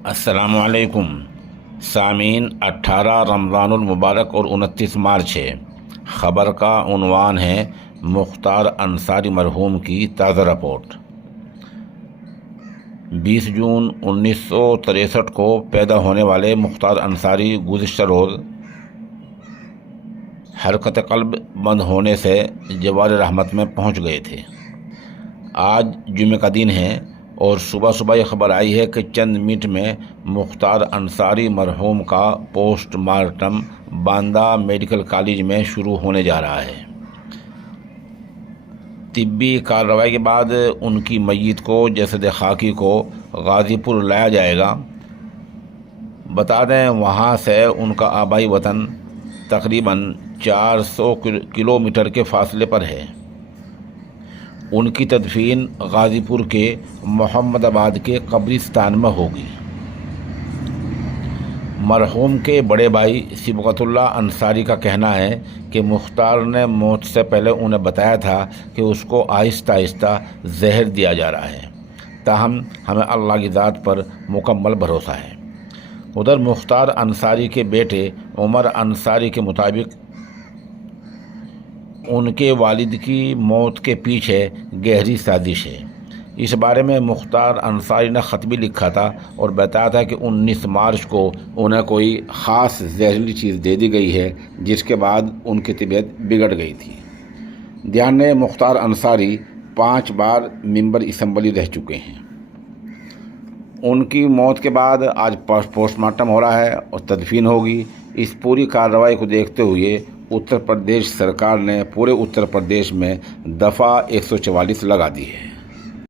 السلام علیکم سامعین، 18 رمضان المبارک اور 29 مارچ ہے۔ خبر کا عنوان ہے مختار انصاری مرحوم کی تازہ رپورٹ۔ 20 جون 1963 کو پیدا ہونے والے مختار انصاری گزشتہ روز حرکت قلب بند ہونے سے جوار رحمت میں پہنچ گئے تھے۔ آج جمعہ کا دن ہے اور صبح یہ خبر آئی ہے کہ چند منٹ میں مختار انصاری مرحوم کا post mortem Banda medical college میں شروع ہونے جا رہا ہے۔ طبی کارروائی کے بعد ان کی میت کو جسد خاکی کو غازی پور لایا جائے گا۔ بتا دیں وہاں سے ان کا آبائی وطن تقریباً 400 کلومیٹر کے فاصلے پر ہے۔ ان کی تدفین غازی پور کے محمد آباد کے قبرستان میں ہوگی۔ مرحوم کے بڑے بھائی صبغت اللہ انصاری کا کہنا ہے کہ مختار نے موت سے پہلے انہیں بتایا تھا کہ اس کو آہستہ آہستہ زہر دیا جا رہا ہے، تاہم ہمیں اللہ کی ذات پر مکمل بھروسہ ہے۔ ادھر مختار انصاری کے بیٹے عمر انصاری کے مطابق ان کے والد کی موت کے پیچھے گہری سازش ہے۔ اس بارے میں مختار انصاری نے خط بھی لکھا تھا اور بتایا تھا کہ 19 مارچ کو انہیں کوئی خاص زہریلی چیز دے دی گئی ہے، جس کے بعد ان کی طبیعت بگڑ گئی تھی۔ دھیان دیں مختار انصاری 5 بار ممبر اسمبلی رہ چکے ہیں۔ ان کی موت کے بعد آج پوسٹ مارٹم ہو رہا ہے اور تدفین ہوگی۔ اس پوری کارروائی کو دیکھتے ہوئے اتر پردیش سرکار نے پورے اتر پردیش میں دفعہ 144 لگا دی ہے۔